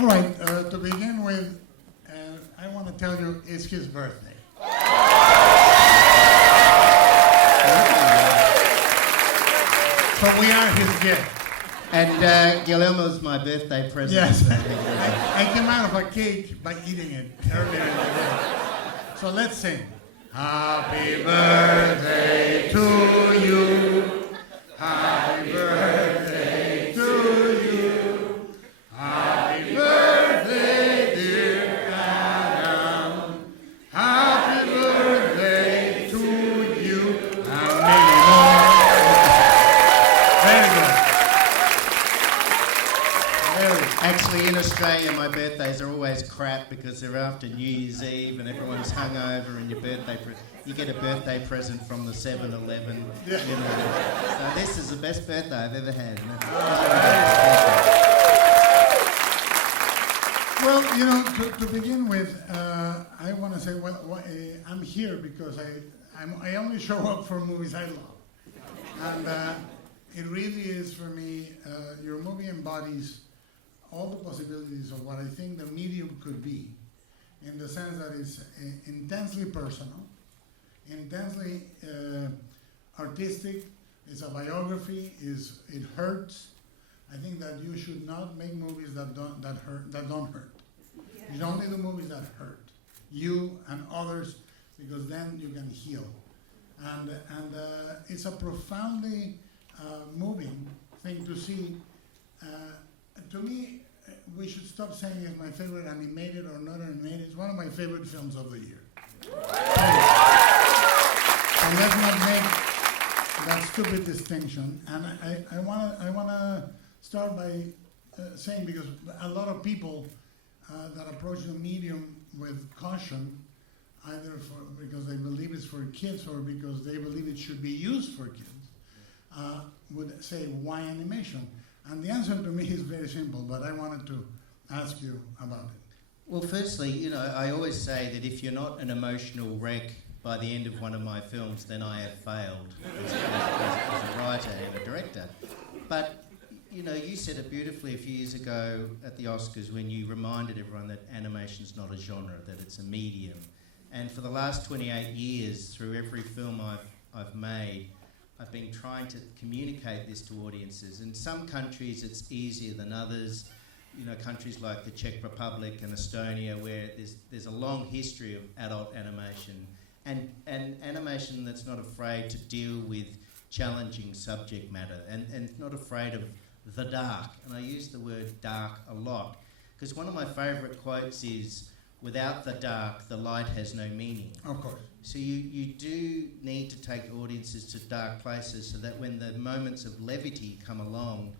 All right, to begin with, I want to tell you it's his birthday. So we are his gift. And Guillermo's my birthday present. Yes. I came out of a cake by eating it earlier in the day. So let's sing. Happy birthday to you. Happy birthday to you. Happy birthday, dear Adam. Happy birthday to you. And many more. Very good. Actually, in Australia, my birthdays are always crap because they're after New Year's Eve and everyone's hungover and you get a birthday present from the 7-Eleven. Yeah. You know. So this is the best birthday I've ever had. Well, you know, to begin with, I want to say, I'm here because I only show up for movies I love. And it really is, for me, your movie embodies all the possibilities of what I think the medium could be, in the sense that it's intensely personal, intensely artistic, it's a biography, it hurts. I think that you should not make movies that don't hurt. You should only do movies that hurt you and others, because then you can heal. And it's a profoundly moving thing to see. To me, we should stop saying it's my favorite animated or not animated. It's one of my favorite films of the year. And let's not make that stupid distinction. And I wanna start by saying, because a lot of people that approach the medium with caution, either because they believe it's for kids or because they believe it should be used for kids, would say, why animation? And the answer to me is very simple, but I wanted to ask you about it. Well, firstly, you know, I always say that if you're not an emotional wreck by the end of one of my films, then I have failed as a writer and a director. But, you know, you said it beautifully a few years ago at the Oscars when you reminded everyone that animation's not a genre, that it's a medium. And for the last 28 years, through every film I've made, I've been trying to communicate this to audiences. In some countries it's easier than others. You know, countries like the Czech Republic and Estonia, where there's a long history of adult animation and animation that's not afraid to deal with challenging subject matter and not afraid of the dark. And I use the word dark a lot because one of my favourite quotes is, without the dark, the light has no meaning. Of course. So you do need to take audiences to dark places so that when the moments of levity come along,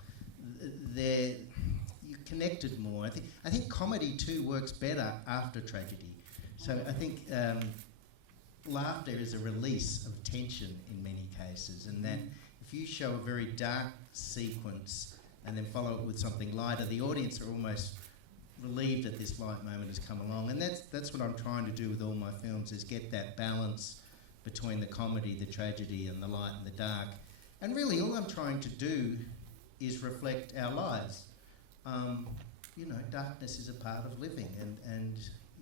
you're connected more. I think comedy too works better after tragedy. So I think laughter is a release of tension in many cases, and that if you show a very dark sequence and then follow it with something lighter, the audience are almost relieved that this light moment has come along. And that's what I'm trying to do with all my films, is get that balance between the comedy, the tragedy, and the light and the dark. And really all I'm trying to do is reflect our lives. You know, darkness is a part of living, and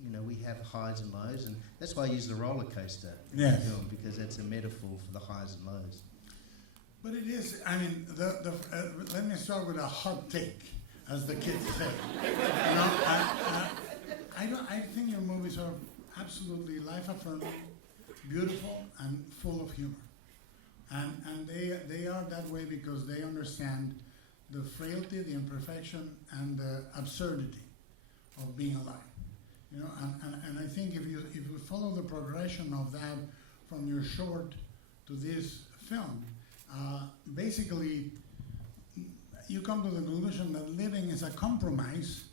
you know, we have highs and lows, and that's why I use the roller coaster in the film, because that's a metaphor for the highs and lows. But it is, I mean, let me start with a hot take, as the kids say. You know, I think your movies are absolutely life-affirming, beautiful, and full of humor. And they are that way because they understand the frailty, the imperfection, and the absurdity of being alive. You know, and I think if you follow the progression of that from your short to this film, basically you come to the conclusion that living is a compromise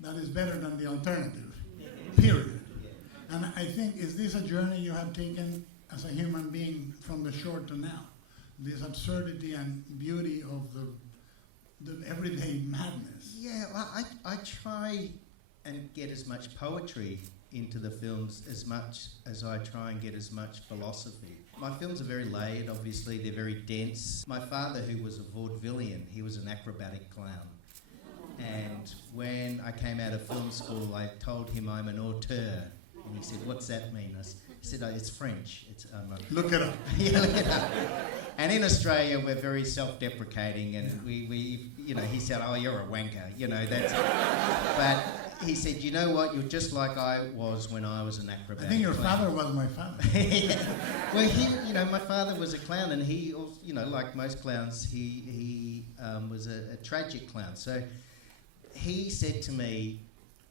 that is better than the alternative, period. And I think, is this a journey you have taken as a human being from the short to now? This absurdity and beauty of the everyday madness. Yeah, well, I try and get as much poetry into the films as much as I try and get as much philosophy. My films are very layered, obviously, they're very dense. My father, who was a vaudevillian, he was an acrobatic clown. And when I came out of film school, I told him I'm an auteur. And he said, "What's that mean?" I said, "Oh, it's French." Look it up. Yeah, look it up. And in Australia, we're very self-deprecating, and we he said, "Oh, you're a wanker," that's. But he said, "You know what? You're just like I was when I was an acrobat." I think your father was my father. Yeah. Well, my father was a clown, and he, like most clowns, he was a tragic clown. So he said to me,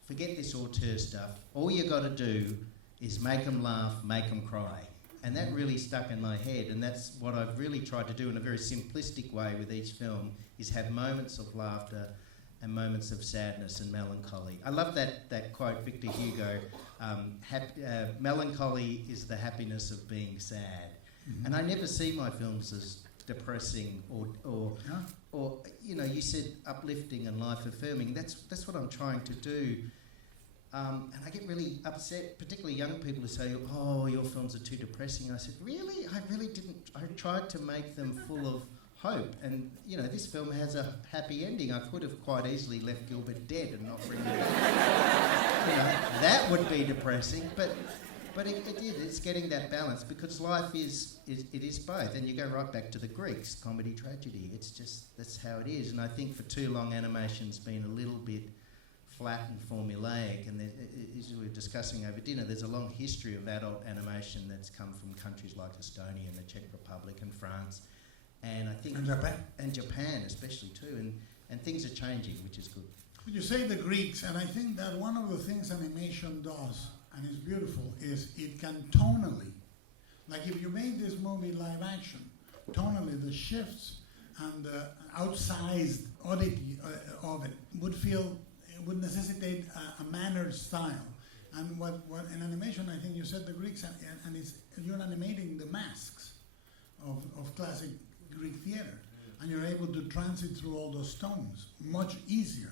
"Forget this auteur stuff. All you got to do is make them laugh, make them cry." And that really stuck in my head, and that's what I've really tried to do in a very simplistic way with each film, is have moments of laughter and moments of sadness and melancholy. I love that quote, Victor Hugo, melancholy is the happiness of being sad. Mm-hmm. And I never see my films as depressing or you said uplifting and life affirming. That's what I'm trying to do. And I get really upset, particularly young people who say, "Oh, your films are too depressing." I said, "Really? I really didn't. I tried to make them full of hope. And, this film has a happy ending. I could have quite easily left Gilbert dead and not bring him back. That would be depressing. But it did. It's getting that balance, because life is both. And you go right back to the Greeks, comedy, tragedy. It's just, that's how it is. And I think for too long, animation's been a little bit flat and formulaic, and as we were discussing over dinner, there's a long history of adult animation that's come from countries like Estonia and the Czech Republic and France, and I think Japan especially too, and things are changing, which is good. You say the Greeks, and I think that one of the things animation does, and is beautiful, is it can tonally, like if you made this movie live action, tonally the shifts and the outsized oddity of it would necessitate a mannered style. And what in animation, I think you said the Greeks, and you're animating the masks of classic Greek theater, and you're able to transit through all those tones much easier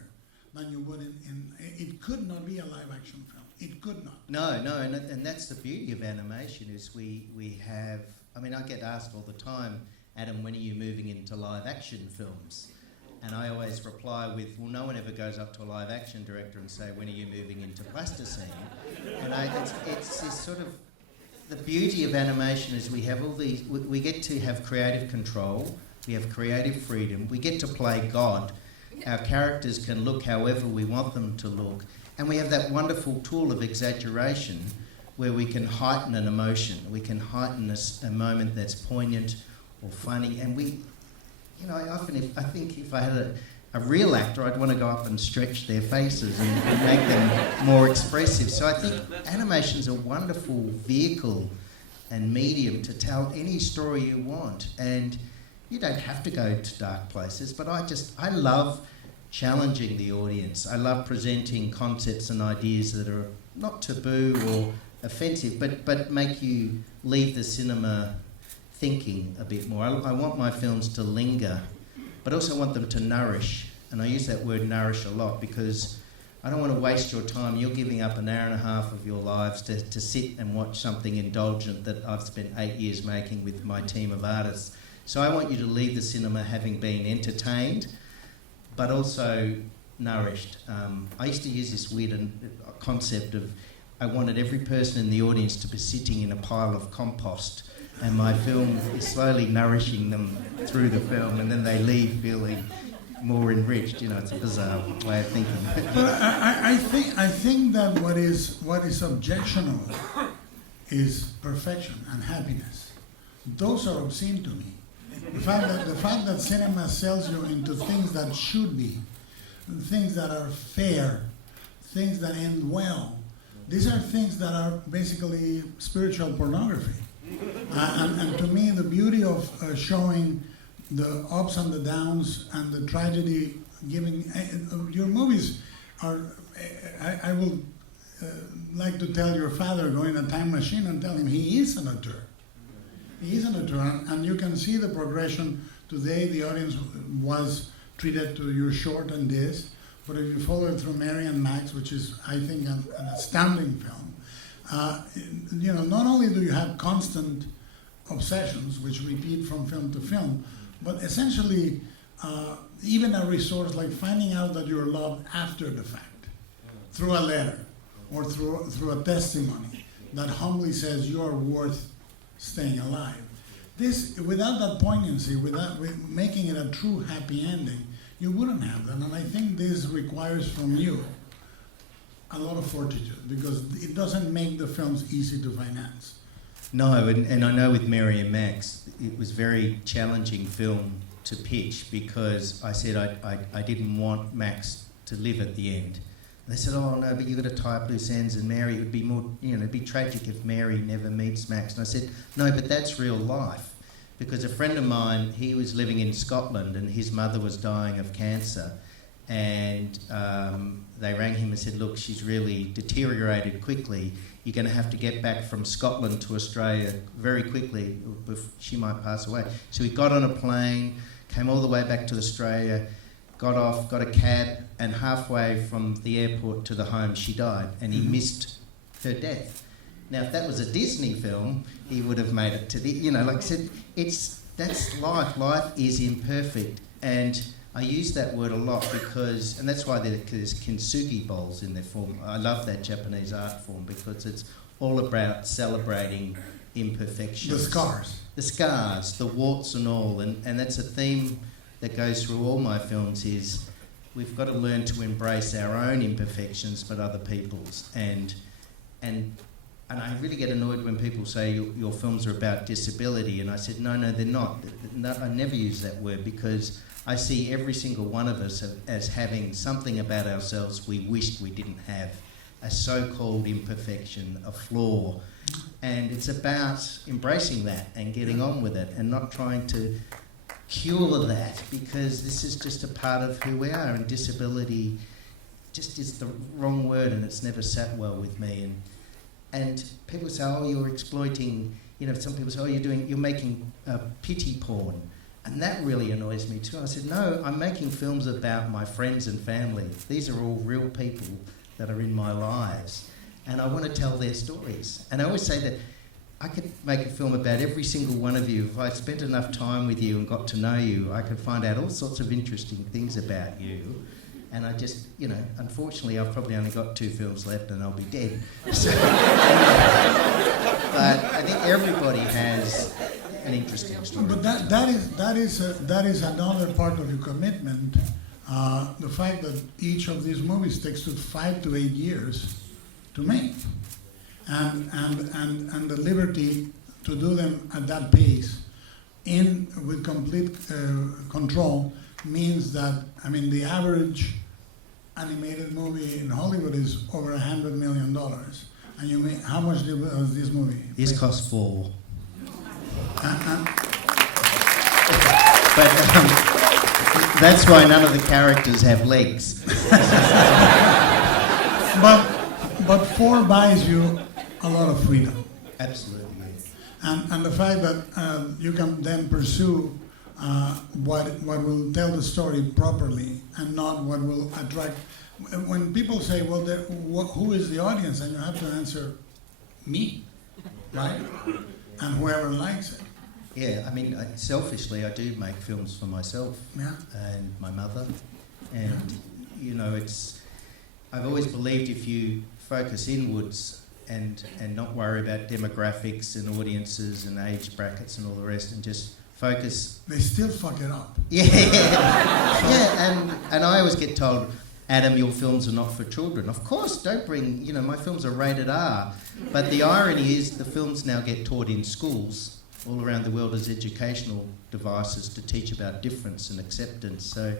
than you would in it could not be a live action film. It could not. No, and that's the beauty of animation, is we have, I get asked all the time, "Adam, when are you moving into live action films?" And I always reply with, "Well, no one ever goes up to a live action director and say, 'When are you moving into plasticine?'" And it's this sort of, the beauty of animation is we have all these, we get to have creative control, we have creative freedom, we get to play God. Our characters can look however we want them to look, and we have that wonderful tool of exaggeration where we can heighten an emotion, we can heighten a moment that's poignant or funny, and I think if I had a real actor, I'd want to go up and stretch their faces and make them more expressive. So I think animation's a wonderful vehicle and medium to tell any story you want. And you don't have to go to dark places, but I love challenging the audience. I love presenting concepts and ideas that are not taboo or offensive, but make you leave the cinema thinking a bit more. I want my films to linger, but also want them to nourish. And I use that word nourish a lot, because I don't want to waste your time. You're giving up an hour and a half of your lives to sit and watch something indulgent that I've spent 8 years making with my team of artists. So I want you to leave the cinema having been entertained, but also nourished. I used to use this weird concept of, I wanted every person in the audience to be sitting in a pile of compost, and my film is slowly nourishing them through the film, and then they leave feeling more enriched. It's a bizarre way of thinking. But I think that what is objectionable is perfection and happiness. Those are obscene to me. The fact that cinema sells you into things that should be, things that are fair, things that end well, these are things that are basically spiritual pornography. And to me, the beauty of showing the ups and the downs and the tragedy, giving your movies are. I will like to tell your father, go in a time machine and tell him he is an auteur. He is an auteur, and you can see the progression. Today, the audience was treated to You're Short and this, but if you follow it through Mary and Max, which is, I think, an astounding film. Not only do you have constant obsessions, which repeat from film to film, but essentially even a resource like finding out that you're loved after the fact, through a letter or through a testimony that humbly says you're worth staying alive. This, without that poignancy, without making it a true happy ending, you wouldn't have that. And I think this requires from you a lot of fortitude, because it doesn't make the films easy to finance. No, and I know with Mary and Max, it was very challenging film to pitch, because I said I didn't want Max to live at the end. And they said, oh no, but you've got to tie up loose ends, and Mary, it would be more, it'd be tragic if Mary never meets Max. And I said, no, but that's real life. Because a friend of mine, he was living in Scotland and his mother was dying of cancer, and they rang him and said, look, she's really deteriorated quickly. You're going to have to get back from Scotland to Australia very quickly, she might pass away. So he got on a plane, came all the way back to Australia, got off, got a cab, and halfway from the airport to the home, she died, and he missed her death. Now, if that was a Disney film, he would have made it to the, like I said, that's life. Life is imperfect. And I use that word a lot because, and that's why there's kintsugi bowls in their form. I love that Japanese art form because it's all about celebrating imperfections. The scars, the warts and all. And that's a theme that goes through all my films, is we've got to learn to embrace our own imperfections but other people's. And I really get annoyed when people say your films are about disability, and I said, no, they're not. I never use that word, because I see every single one of us as having something about ourselves we wished we didn't have, a so-called imperfection, a flaw. And it's about embracing that and getting on with it and not trying to cure that, because this is just a part of who we are, and disability just is the wrong word, and it's never sat well with me. And people say, oh, you're exploiting, some people say, oh, you're making pity porn. And that really annoys me too. I said, no, I'm making films about my friends and family. These are all real people that are in my lives. And I want to tell their stories. And I always say that I could make a film about every single one of you. If I spent enough time with you and got to know you, I could find out all sorts of interesting things about you. And I just, unfortunately, I've probably only got 2 films left and I'll be dead. So, but I think everybody has an interesting story. But that is another part of your commitment. The fact that each of these movies takes 5 to 8 years to make, and the liberty to do them at that pace, with complete control, means that, the average animated movie in Hollywood is over $100 million. And how much does this movie? This costs $4. But that's why none of the characters have legs. but 4 buys you a lot of freedom. Absolutely. And the fact that you can then pursue what will tell the story properly, and not what will attract. When people say, well, who is the audience? And you have to answer, me, right? And whoever likes it. Yeah, selfishly, I do make films for myself, yeah, and my mother. And, I've always believed if you focus inwards and not worry about demographics and audiences and age brackets and all the rest, and just focus. They still fuck it up. Yeah, and I always get told, Adam, your films are not for children. Of course, don't bring, my films are rated R. But the irony is the films now get taught in schools all around the world as educational devices to teach about difference and acceptance. So,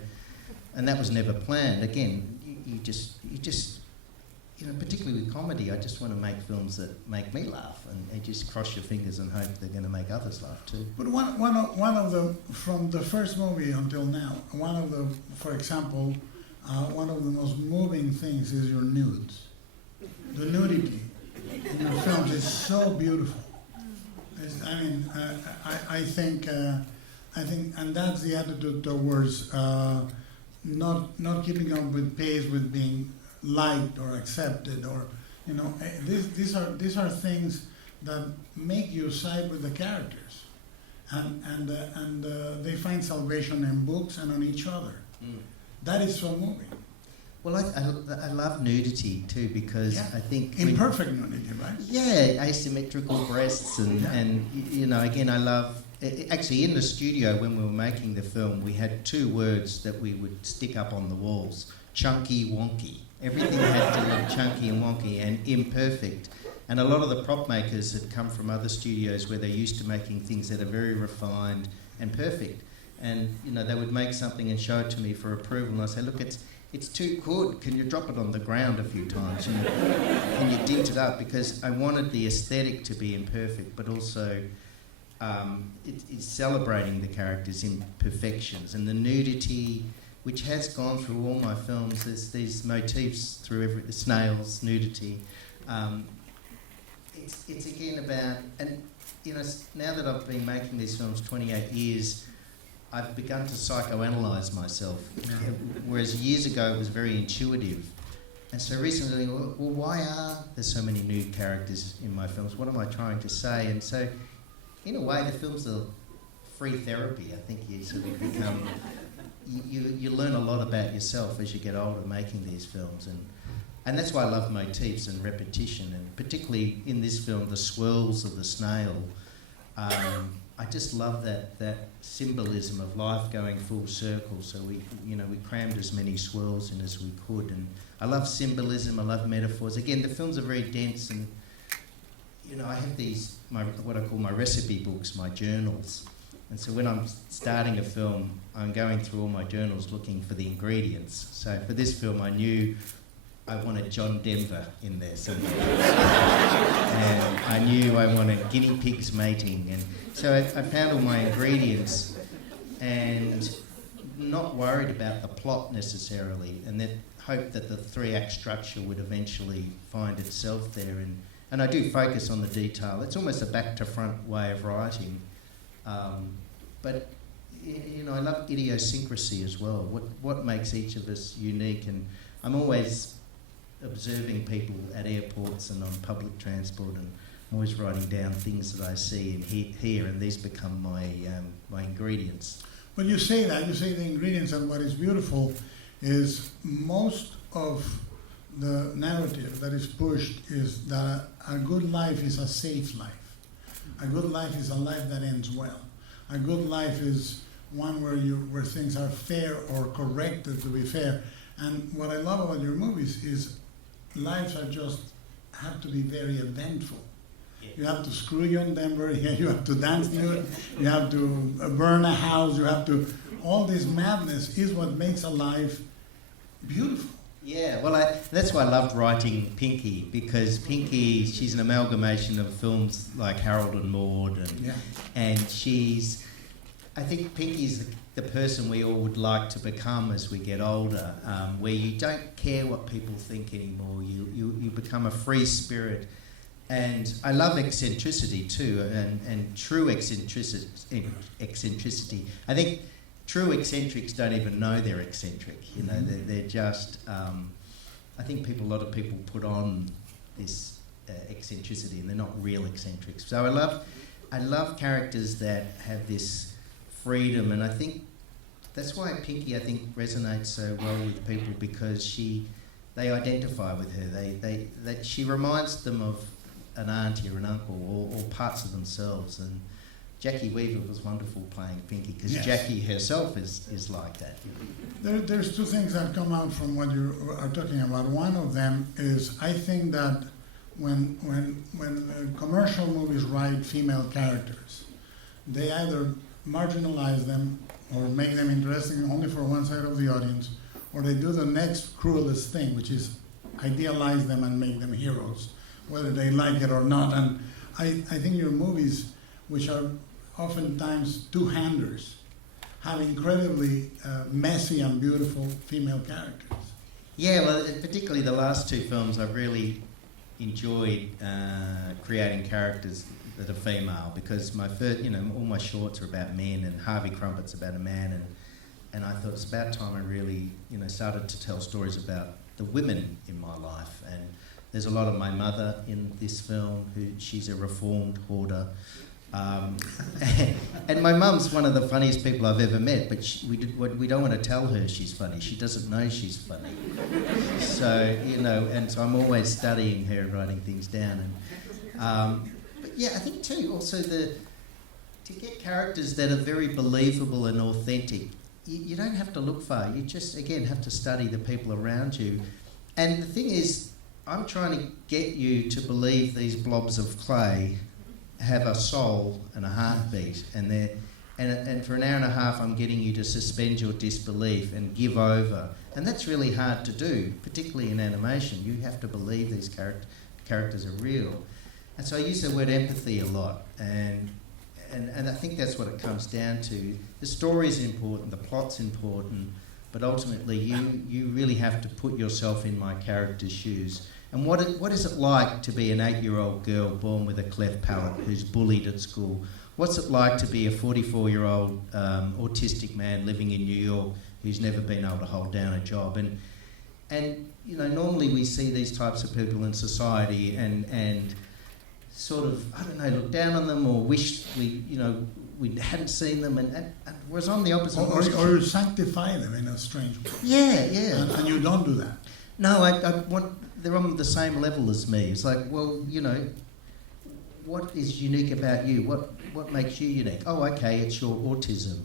and that was never planned. Again, you just particularly with comedy, I just want to make films that make me laugh, and you just cross your fingers and hope they're going to make others laugh too. But one of the, from the first movie until now, for example, one of the most moving things is your nudes. The nudity in your films is so beautiful. I think, and that's the attitude towards not keeping up with pace, with being liked or accepted, or these are things that make you side with the characters, and they find salvation in books and on each other. Mm. That is so moving. Well, I love nudity too, because Yeah. I think Imperfect nudity, right? yeah, asymmetrical breasts and you know, again, I love. Actually, in the studio when we were making the film, we had 2 words that we would stick up on the walls: chunky, wonky. Everything had to look chunky and wonky and imperfect. And a lot of the prop makers had come from other studios where they're used to making things that are very refined and perfect. And you know, they would make something and show it to me for approval, and I say, look, it's too good. Can you drop it on the ground a few times? And can you dint it up? Because I wanted the aesthetic to be imperfect, but also it's celebrating the characters' imperfections and the nudity, which has gone through all my films. There's these motifs through the snails, nudity. It's again about, and you know, now that I've been making these films 28 years, I've begun to psychoanalyze myself, whereas years ago it was very intuitive. And so recently, well, why are there so many nude characters in my films? What am I trying to say? And so, in a way, the films are free therapy. I think you sort of become, you learn a lot about yourself as you get older making these films. And that's why I love motifs and repetition, and particularly in this film, the swirls of the snail. I just love that symbolism of life going full circle. So we crammed as many swirls in as we could, and I love symbolism. I love metaphors. Again, the films are very dense, and you know, I have these what I call my recipe books, my journals. And so when I'm starting a film, I'm going through all my journals looking for the ingredients. So for this film, I knew I wanted John Denver in there somewhere. And I knew I wanted guinea pigs mating. And so I found all my ingredients and not worried about the plot necessarily, and that hoped that the 3-act structure would eventually find itself there. And I do focus on the detail. It's almost a back-to-front way of writing. But you know, I love idiosyncrasy as well. What makes each of us unique? And I'm always observing people at airports and on public transport, and I'm always writing down things that I see and hear, and these become my ingredients. When you say that, you say the ingredients, and what is beautiful is most of the narrative that is pushed is that a good life is a safe life. A good life is a life that ends well. A good life is one where things are fair or corrected to be fair. And what I love about your movies is lives have to be very eventful. Yeah. You have to screw you in Denver, you have to dance nude, you have to burn a house, you have to, all this madness is what makes a life beautiful. Yeah, well, that's why I loved writing Pinky, because Pinky, she's an amalgamation of films like Harold and Maude, and I think Pinky's the person we all would like to become as we get older, where you don't care what people think anymore. You become a free spirit. And I love eccentricity too, and true eccentricity. I think true eccentrics don't even know they're eccentric. You know, they're just. I think a lot of people put on this eccentricity, and they're not real eccentrics. So I love characters that have this freedom, and I think that's why Pinky, I think, resonates so well with people, because they identify with her. She reminds them of an auntie or an uncle, or parts of themselves. And Jackie Weaver was wonderful playing Pinky, because Yes. Jackie herself is like that. There's 2 things that come out from what you are talking about. One of them is, I think that when commercial movies write female characters, they either marginalize them or make them interesting only for one side of the audience, or they do the next cruelest thing, which is idealize them and make them heroes, whether they like it or not. And I think your movies, which are oftentimes two-handers, have incredibly messy and beautiful female characters. Yeah, well, particularly the last 2 films, I've really enjoyed creating characters that are female, because my first, all my shorts are about men, and Harvey Crumpet's about a man, and I thought it's about time I really, started to tell stories about the women in my life. And there's a lot of my mother in this film, she's a reformed hoarder. And my mum's one of the funniest people I've ever met, but we don't want to tell her she's funny. She doesn't know she's funny. So, you know, and so I'm always studying her and writing things down. And, but yeah, I think too, also to get characters that are very believable and authentic, you don't have to look far. You just, again, have to study the people around you. And the thing is, I'm trying to get you to believe these blobs of clay have a soul and a heartbeat, and for an hour and a half I'm getting you to suspend your disbelief and give over, and that's really hard to do, particularly in animation. You have to believe these characters are real, and so I use the word empathy a lot, and I think that's what it comes down to. The story's important, the plot's important, but ultimately you really have to put yourself in my character's shoes. And what is it like to be an 8-year-old girl born with a cleft palate who's bullied at school? What's it like to be a 44-year-old autistic man living in New York who's never been able to hold down a job? And you know, normally we see these types of people in society and sort of, I don't know, look down on them or wish we hadn't seen them, and whereas I'm the opposite. Or you sanctify them in a strange way. Yeah. And you don't do that. No, I want. They're on the same level as me. It's like, well, you know, what is unique about you? What makes you unique? Oh, okay, it's your autism.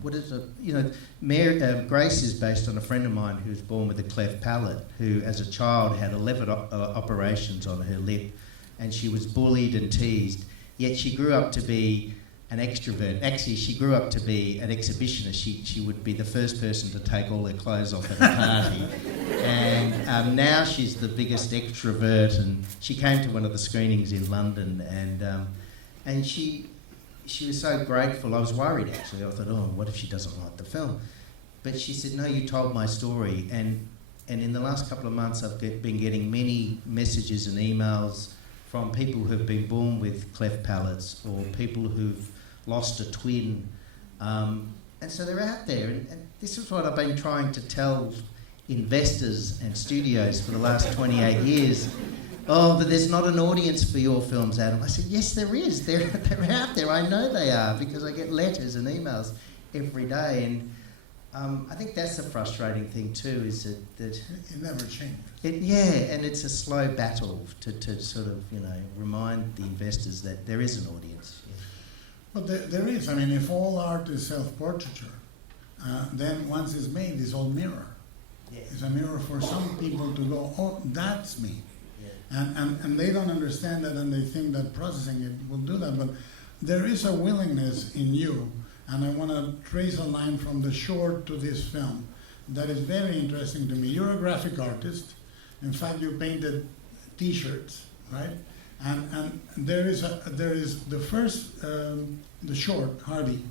What is it? You know, Grace is based on a friend of mine who was born with a cleft palate, who as a child had 11 operations on her lip, and she was bullied and teased, yet she grew up to be an extrovert. Actually, she grew up to be an exhibitionist. She would be the first person to take all her clothes off at a party. And now she's the biggest extrovert, and she came to one of the screenings in London, and she was so grateful. I was worried, actually. I thought, oh, what if she doesn't like the film? But she said, no, you told my story. And in the last couple of months, I've been getting many messages and emails from people who've been born with cleft palates or people who've lost a twin. And so they're out there. And this is what I've been trying to tell investors and studios for the last 28 years. Oh, but there's not an audience for your films, Adam. I said, yes, there is. They're out there. I know they are, because I get letters and emails every day. And I think that's the frustrating thing too, is that it never changes. And it's a slow battle to sort of, you know, remind the investors that there is an audience. But there is. I mean, if all art is self-portraiture, then once it's made, it's all mirror. Yeah. It's a mirror for some people to go, oh, that's me. Yeah. And they don't understand that, and they think that processing it will do that. But there is a willingness in you, and I want to trace a line from the short to this film that is very interesting to me. You're a graphic artist. In fact, you painted T-shirts, right? And there is the first, the short, Hardy,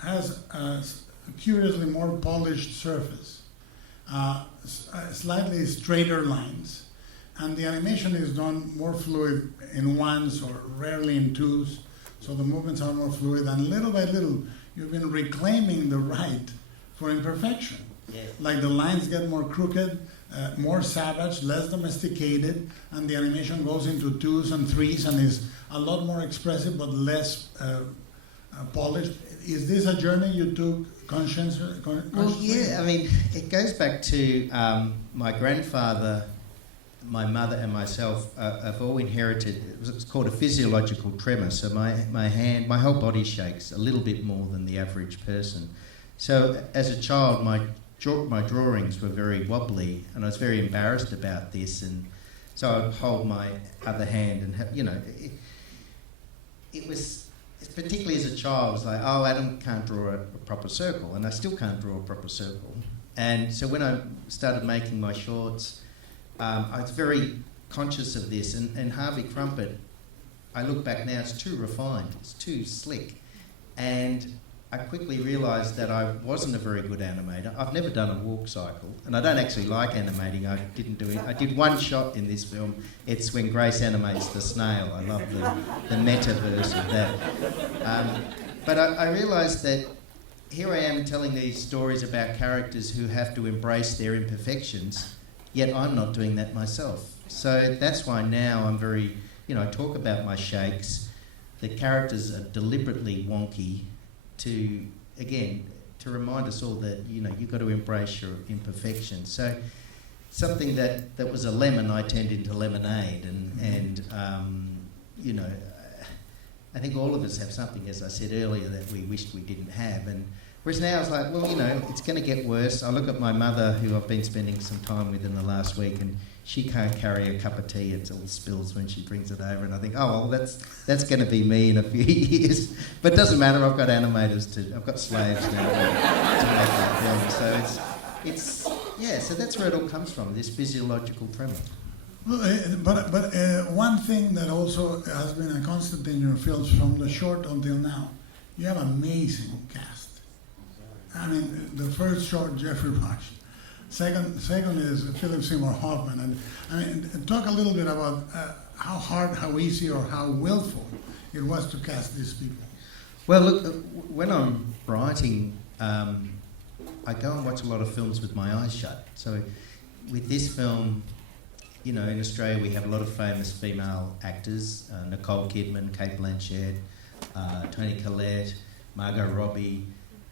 has a curiously more polished surface, slightly straighter lines, and the animation is done more fluid in ones or rarely in twos, so the movements are more fluid, and little by little, you've been reclaiming the right for imperfection. Yeah. Like the lines get more crooked, more savage, less domesticated, and the animation goes into twos and threes and is a lot more expressive but less polished. Is this a journey you took consciously? Well, yeah, I mean, it goes back to my grandfather, my mother and myself have all inherited, it's called a physiological tremor, so my whole body shakes a little bit more than the average person. So as a child, my drawings were very wobbly, and I was very embarrassed about this, and so I'd hold my other hand and, you know, it was, particularly as a child, it was like, oh, Adam can't draw a proper circle, and I still can't draw a proper circle. And so when I started making my shorts, I was very conscious of this, and Harvey Crumpet, I look back now, it's too refined, it's too slick, and I quickly realised that I wasn't a very good animator. I've never done a walk cycle, and I don't actually like animating. I didn't do it. I did one shot in this film. It's when Grace animates the snail. I love the metaverse of that. But I realised that here I am telling these stories about characters who have to embrace their imperfections, yet I'm not doing that myself. So that's why now I'm very, you know, I talk about my shakes. the characters are deliberately wonky to, again, to remind us all that, you know, you've got to embrace your imperfection. So something that was a lemon I turned into lemonade, and you know, I think all of us have something, as I said earlier, that we wished we didn't have. And whereas now it's like, well, you know, it's going to get worse. I look at my mother, who I've been spending some time with in the last week, and she can't carry a cup of tea, it all spills when she brings it over, and I think, oh, well, that's going to be me in a few years. But it doesn't matter, I've got animators I've got slaves now to make that film. So it's yeah, so that's where it all comes from, this physiological tremor. Well, but one thing that also has been a constant in your films from the short until now, you have amazing cast. I mean, the first short, Jeffrey Rush. Second is Philip Seymour Hoffman. And I mean, talk a little bit about how hard, how easy, or how willful it was to cast these people. Well, look, when I'm writing, I go and watch a lot of films with my eyes shut. So with this film, you know, in Australia we have a lot of famous female actors, Nicole Kidman, Cate Blanchett, Toni Collette, Margot Robbie,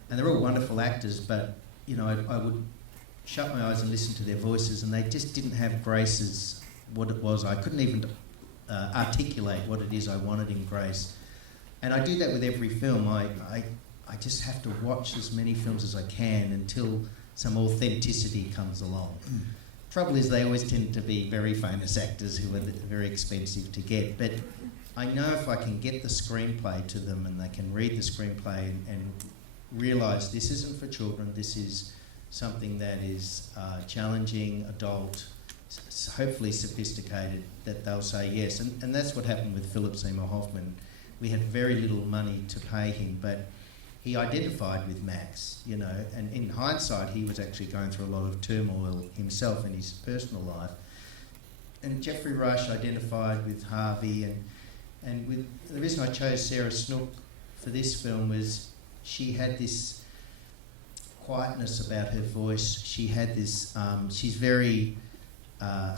and they're all wonderful actors, but, you know, I would shut my eyes and listen to their voices, and they just didn't have Grace as what it was. I couldn't even articulate what it is I wanted in Grace. And I do that with every film. I just have to watch as many films as I can until some authenticity comes along. Trouble is, they always tend to be very famous actors who are very expensive to get, but I know if I can get the screenplay to them and they can read the screenplay and realise this isn't for children, this is something that is challenging, adult, hopefully sophisticated, that they'll say yes. And that's what happened with Philip Seymour Hoffman. We had very little money to pay him, but he identified with Max, you know, and in hindsight he was actually going through a lot of turmoil himself in his personal life. And Jeffrey Rush identified with Harvey, and with the reason I chose Sarah Snook for this film was she had this quietness about her voice. She had this, she's very,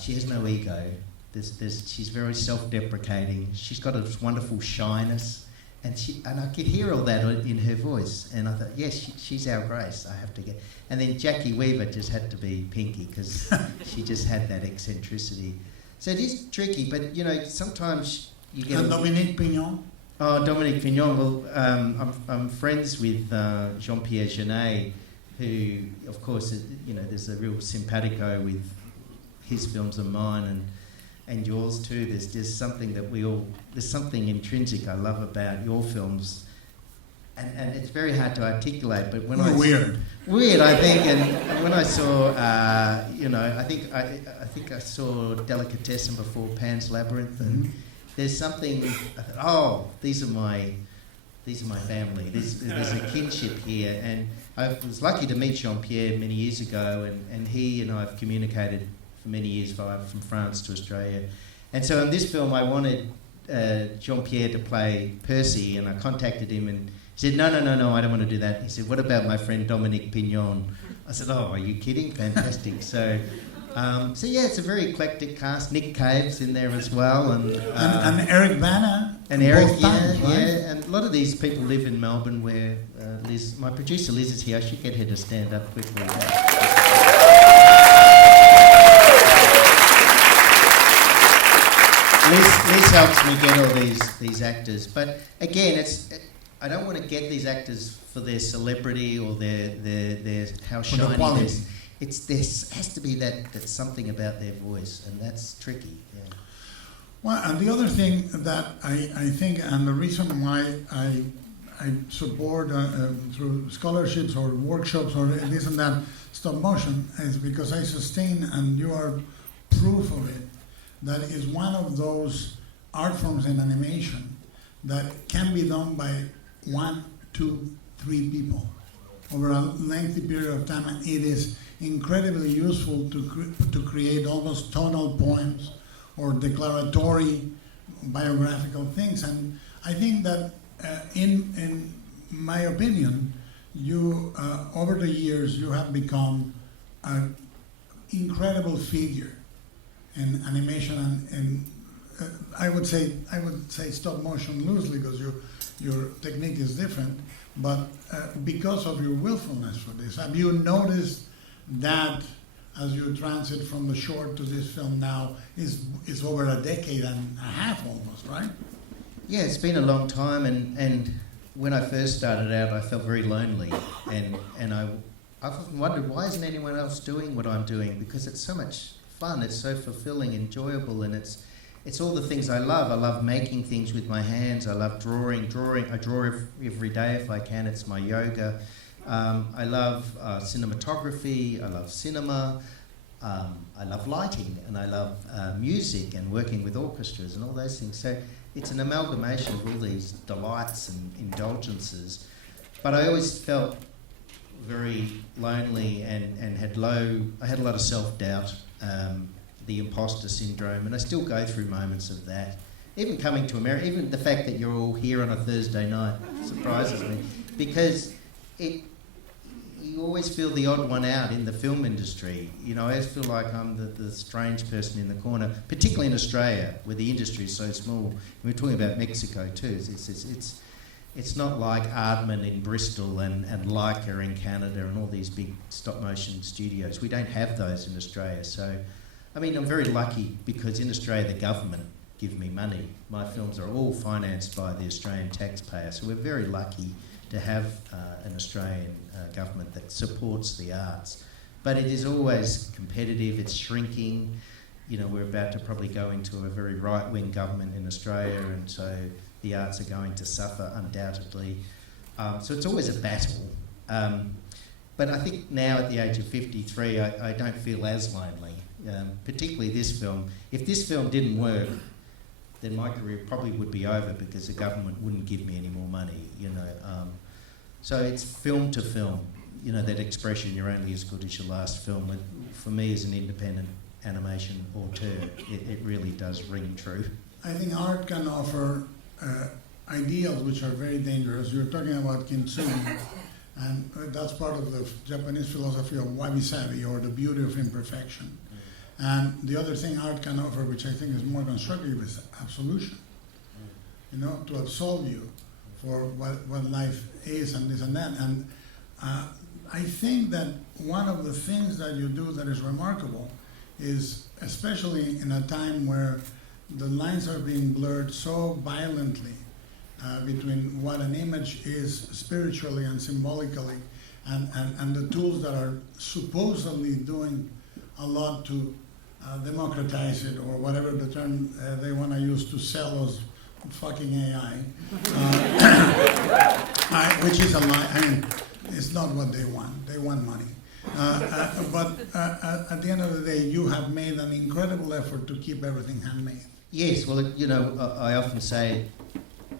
she has no ego. She's very self-deprecating. She's got a wonderful shyness, and I could hear all that in her voice. And I thought, yes, she's our Grace. I have to get. And then Jackie Weaver just had to be Pinky because she just had that eccentricity. So it is tricky, but you know, sometimes you get. And Dominique Pignon. Oh, Dominique Pignon. Well, I'm friends with Jean-Pierre Jeunet, who, of course, you know, there's a real simpatico with his films and mine, and yours too. There's something that there's something intrinsic I love about your films, and it's very hard to articulate. But when weird, I think, and when I saw, you know, I think I saw Delicatessen before Pan's Labyrinth, and there's something. I thought, oh, these are my family. There's a kinship here, and I was lucky to meet Jean-Pierre many years ago, and he and I have communicated for many years from France to Australia. And so in this film I wanted Jean-Pierre to play Percy, and I contacted him and he said, no, I don't want to do that. He said, what about my friend Dominique Pignon? I said, oh, are you kidding? Fantastic. So yeah, it's a very eclectic cast. Nick Cave's in there as well. And Eric Bana. And Eric, times, right? yeah. And a lot of these people live in Melbourne where Liz, my producer Liz is here. I should get her to stand up quickly. Liz helps me get all these actors, but again, I don't want to get these actors for their celebrity or their how shiny it is. There has to be that something about their voice, and that's tricky. Yeah. Well, and the other thing that I think, and the reason why I support through scholarships or workshops or this and that stop motion is because I sustain, and you are proof of it, that is one of those art forms in animation that can be done by 1, 2, 3 people over a lengthy period of time, and it is incredibly useful to create almost tonal poems or declaratory biographical things. And I think that in my opinion, you over the years you have become an incredible figure in animation and I would say stop motion loosely because your technique is different, but because of your willfulness for this, have you noticed that as you transit from the short to this film now is over a decade and a half almost, right? Yeah, it's been a long time, and when I first started out, I felt very lonely, and I've often wondered, why isn't anyone else doing what I'm doing? Because it's so much fun, it's so fulfilling, enjoyable, and it's all the things I love. I love making things with my hands. I love drawing. I draw every day if I can. It's my yoga. I love cinematography. I love cinema. I love lighting, and I love music and working with orchestras and all those things. So it's an amalgamation of all these delights and indulgences. But I always felt very lonely and had a lot of self-doubt, the imposter syndrome, and I still go through moments of that. Even coming to America, even the fact that you're all here on a Thursday night surprises me, because you always feel the odd one out in the film industry. You know, I always feel like I'm the strange person in the corner, particularly in Australia, where the industry is so small. And we're talking about Mexico too. It's not like Aardman in Bristol and Leica in Canada and all these big stop-motion studios. We don't have those in Australia. So, I mean, I'm very lucky because in Australia the government give me money. My films are all financed by the Australian taxpayer, so we're very lucky to have an Australian government that supports the arts. But it is always competitive, it's shrinking. You know, we're about to probably go into a very right-wing government in Australia, and so the arts are going to suffer undoubtedly. So it's always a battle. But I think now at the age of 53, I don't feel as lonely, particularly this film. If this film didn't work, then my career probably would be over because the government wouldn't give me any more money, you know. So it's film to film, you know, that expression, you're only as good as your last film. For me, as an independent animation auteur, it really does ring true. I think art can offer ideals which are very dangerous. You're talking about kintsugi, and that's part of the Japanese philosophy of wabi-sabi, or the beauty of imperfection. And the other thing art can offer, which I think is more constructive, is absolution. You know, to absolve you for what life is and this and that. And I think that one of the things that you do that is remarkable is, especially in a time where the lines are being blurred so violently between what an image is spiritually and symbolically, and the tools that are supposedly doing a lot to democratize it, or whatever the term they want to use to sell us fucking AI, which is a lie. I mean, it's not what they want. They want money. But at the end of the day, you have made an incredible effort to keep everything handmade. Yes, well, you know, I often say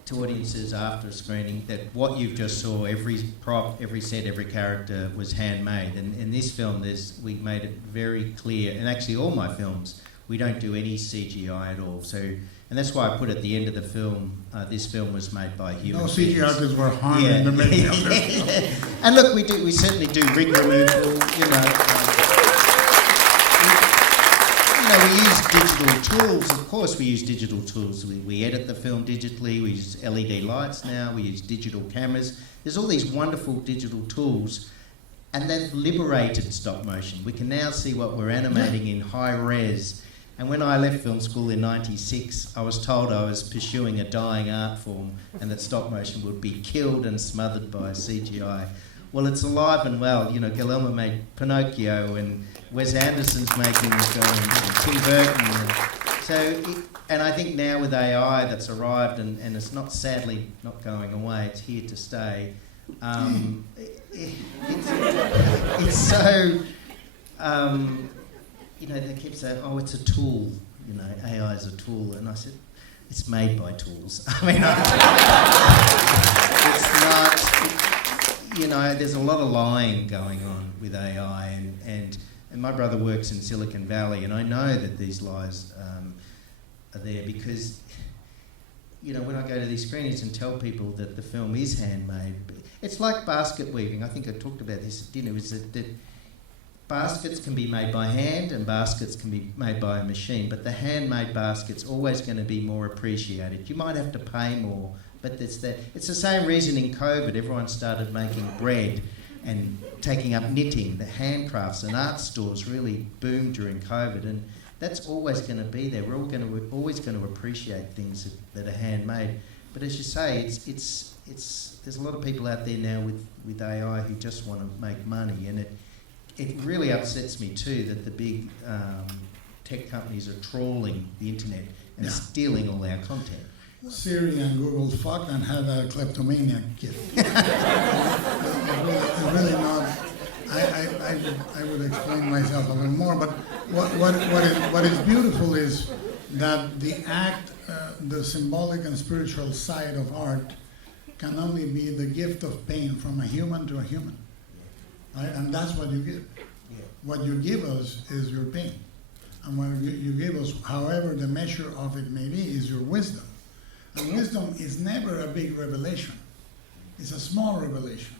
to audiences after a screening that what you've just saw, every prop, every set, every character was handmade. And in this film, we made it very clear, and actually all my films, we don't do any CGI at all. So, and that's why I put at the end of the film, this film was made by human No beings. CGI artists were harmed in the making of this film. And look, we certainly do rig removal, you know. We use digital tools. Of course we use digital tools. We edit the film digitally. We use LED lights now. We use digital cameras. There's all these wonderful digital tools, and they've liberated stop motion. We can now see what we're animating in high res. And when I left film school in '96, I was told I was pursuing a dying art form and that stop motion would be killed and smothered by CGI. Well, it's alive and well. You know, Guillermo made Pinocchio, and Wes Anderson's making films, and Tim Burton. And I think now with AI that's arrived, and it's not, sadly, not going away, it's here to stay. It's so, you know, they keep saying, oh, it's a tool, you know, AI is a tool. And I said, it's made by tools. I mean, it's not... You know, there's a lot of lying going on with AI, and my brother works in Silicon Valley, and I know that these lies are there because, you know, when I go to these screenings and tell people that the film is handmade, it's like basket weaving. I think I talked about this at dinner, is that baskets can be made by hand and baskets can be made by a machine, but the handmade basket's always going to be more appreciated. You might have to pay more, but it's the same reason in COVID everyone started making bread and taking up knitting. The handcrafts and art stores really boomed during COVID, and that's always going to be there. We're always going to appreciate things that are handmade. But as you say, there's a lot of people out there now with AI who just want to make money, and it really upsets me too that the big tech companies are trawling the internet and stealing all our content. Siri and Google fucked and had a kleptomaniac kid. It's really not. I would explain myself a little more, but what is beautiful is that the act, the symbolic and spiritual side of art can only be the gift of pain from a human to a human. Right? And that's what you give. Yeah. What you give us is your pain. And what you give us, however the measure of it may be, is your wisdom. And wisdom is never a big revelation. It's a small revelation,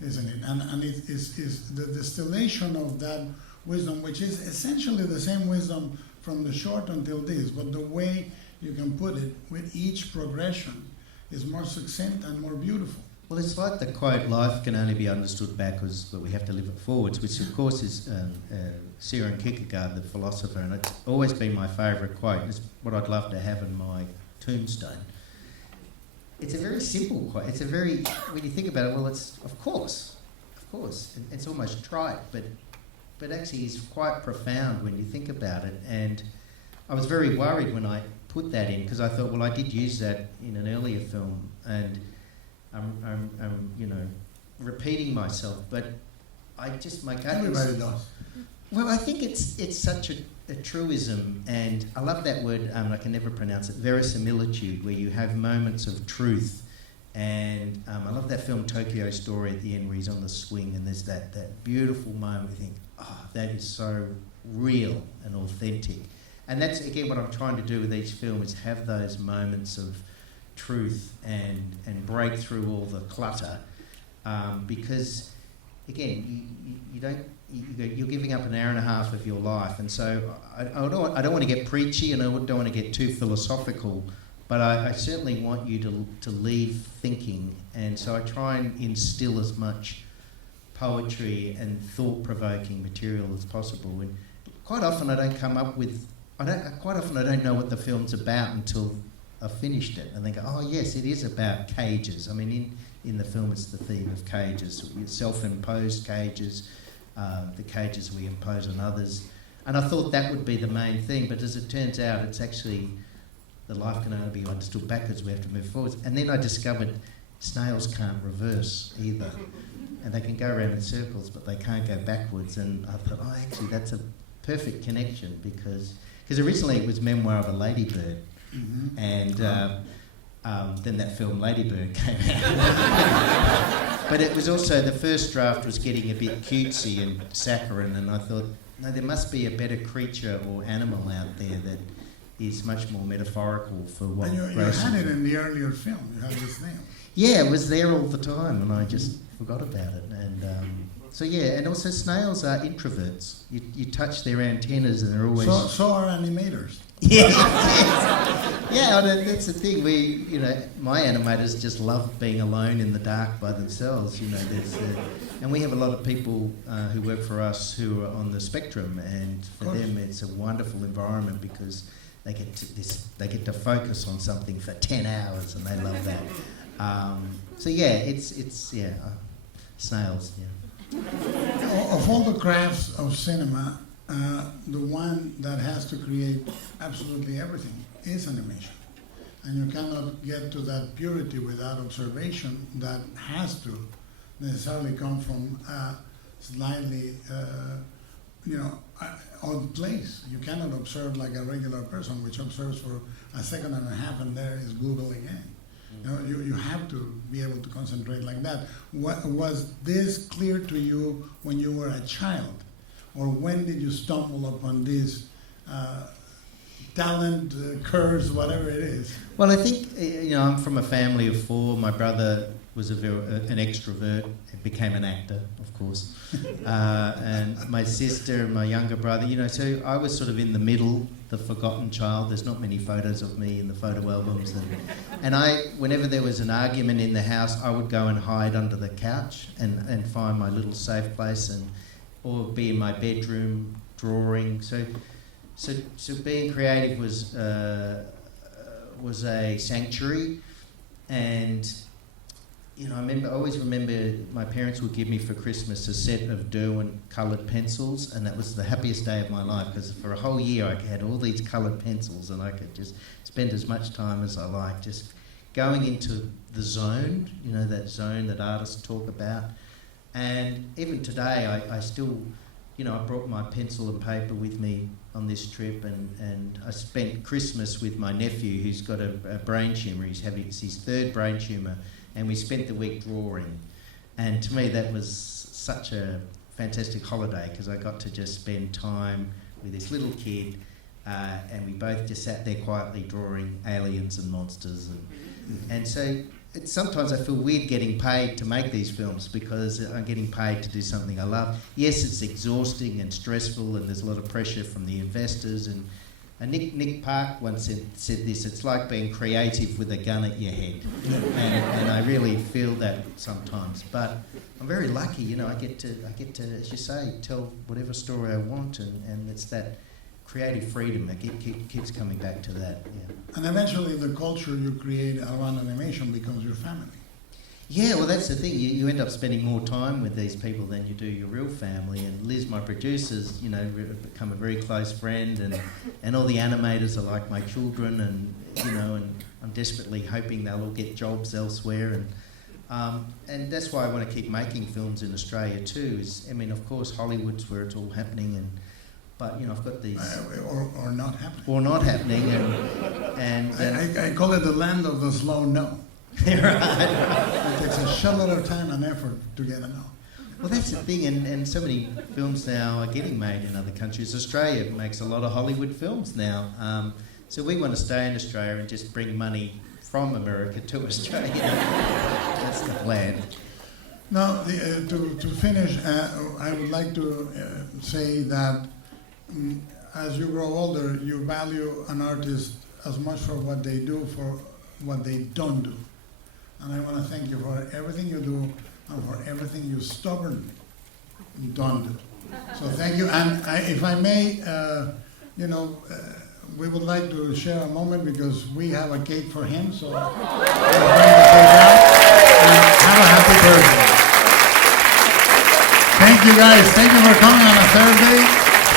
isn't it? And it is the distillation of that wisdom, which is essentially the same wisdom from the short until this, but the way you can put it with each progression is more succinct and more beautiful. Well, it's like the quote, life can only be understood backwards, but we have to live it forwards, which of course is Søren Kierkegaard, the philosopher, and it's always been my favourite quote. It's what I'd love to have in my tombstone. It's a very simple quote. It's a very, when you think about it, well, it's, of course. It's almost trite, but actually is quite profound when you think about it. And I was very worried when I put that in, because I thought, well, I did use that in an earlier film, and I'm repeating myself, but I just, my gut Everybody does. Well, I think it's such a truism, and I love that word, I can never pronounce it, verisimilitude, where you have moments of truth. And I love that film Tokyo Story at the end where he's on the swing and there's that beautiful moment you think, that is so real and authentic. And that's, again, what I'm trying to do with each film is have those moments of truth and break through all the clutter. Because, again, you're giving up an hour and a half of your life, and so I don't want to get preachy and I don't want to get too philosophical, but I certainly want you to leave thinking, and so I try and instill as much poetry and thought-provoking material as possible. And quite often I don't know what the film's about until I've finished it, and they go, oh yes, it is about cages. I mean, in the film it's the theme of cages, self-imposed cages, the cages we impose on others. And I thought that would be the main thing, but as it turns out, it's actually the life can only be understood backwards, we have to move forwards. And then I discovered snails can't reverse either. And they can go around in circles, but they can't go backwards. And I thought, actually, that's a perfect connection, because originally it was Memoir of a Ladybird. Mm-hmm. And then that film Ladybird came out. But it was also, the first draft was getting a bit cutesy and saccharine, and I thought, no, there must be a better creature or animal out there that is much more metaphorical for what. And you had it in the earlier film, you had the snail. Yeah, it was there all the time, and I just forgot about it. And so yeah, and also snails are introverts. You touch their antennas and they're always... So are animators. Yeah, yeah, that's the thing. My animators just love being alone in the dark by themselves. And we have a lot of people who work for us who are on the spectrum, and for them it's a wonderful environment because they get to focus on something for 10 hours, and they love that. So yeah, it's snails. Yeah. Of all the crafts of cinema, the one that has to create absolutely everything is animation. And you cannot get to that purity without observation that has to necessarily come from a slightly, odd place. You cannot observe like a regular person, which observes for a second and a half and there is Google again. You have to be able to concentrate like that. Was this clear to you when you were a child? Or when did you stumble upon this talent, curse, whatever it is? Well, I think, I'm from a family of four. My brother was an extrovert, became an actor, of course. And my sister and my younger brother, you know, so I was sort of in the middle, the forgotten child. There's not many photos of me in the photo albums. And whenever there was an argument in the house, I would go and hide under the couch and find my little safe place, or be in my bedroom drawing. So being creative was a sanctuary. And you know, I always remember my parents would give me for Christmas a set of Derwent coloured pencils, and that was the happiest day of my life, because for a whole year I had all these coloured pencils and I could just spend as much time as I liked just going into the zone, you know, that zone that artists talk about. And even today I still, you know, I brought my pencil and paper with me on this trip, and I spent Christmas with my nephew who's got a brain tumour. It's his third brain tumour. And we spent the week drawing, and to me that was such a fantastic holiday, because I got to just spend time with this little kid, and we both just sat there quietly drawing aliens and monsters, and so sometimes I feel weird getting paid to make these films, because I'm getting paid to do something I love. Yes, it's exhausting and stressful, and there's a lot of pressure from the investors, and Nick Park once said this: it's like being creative with a gun at your head. And I really feel that sometimes. But I'm very lucky, you know, I get to, as you say, tell whatever story I want, and it's that creative freedom. It keeps coming back to that, yeah. And eventually the culture you create around animation becomes your family. Yeah, well, that's the thing. You end up spending more time with these people than you do your real family. And Liz, my producer's, you know, become a very close friend, and all the animators are like my children, and you know, and I'm desperately hoping they'll all get jobs elsewhere. And that's why I want to keep making films in Australia too. I mean, of course, Hollywood's where it's all happening, but you know, I've got these or not happening. Or not happening, and I call it the land of the slow no. Right. It takes a shitload of time and effort to get a no. Well, that's the thing, and so many films now are getting made in other countries. Australia makes a lot of Hollywood films now, so we want to stay in Australia and just bring money from America to Australia. That's the plan. Now, to finish, I would like to say that as you grow older, you value an artist as much for what they do, for what they don't do. And I want to thank you for everything you do and for everything you stubbornly don't do. So thank you. And if I may, you know, we would like to share a moment, because we have a cake for him. So we'll bring the cake out and have a happy birthday. Thank you guys. Thank you for coming on a Thursday.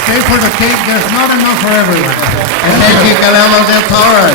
Stay for the cake. There's not enough for everyone. And thank you, Guillermo del Toro.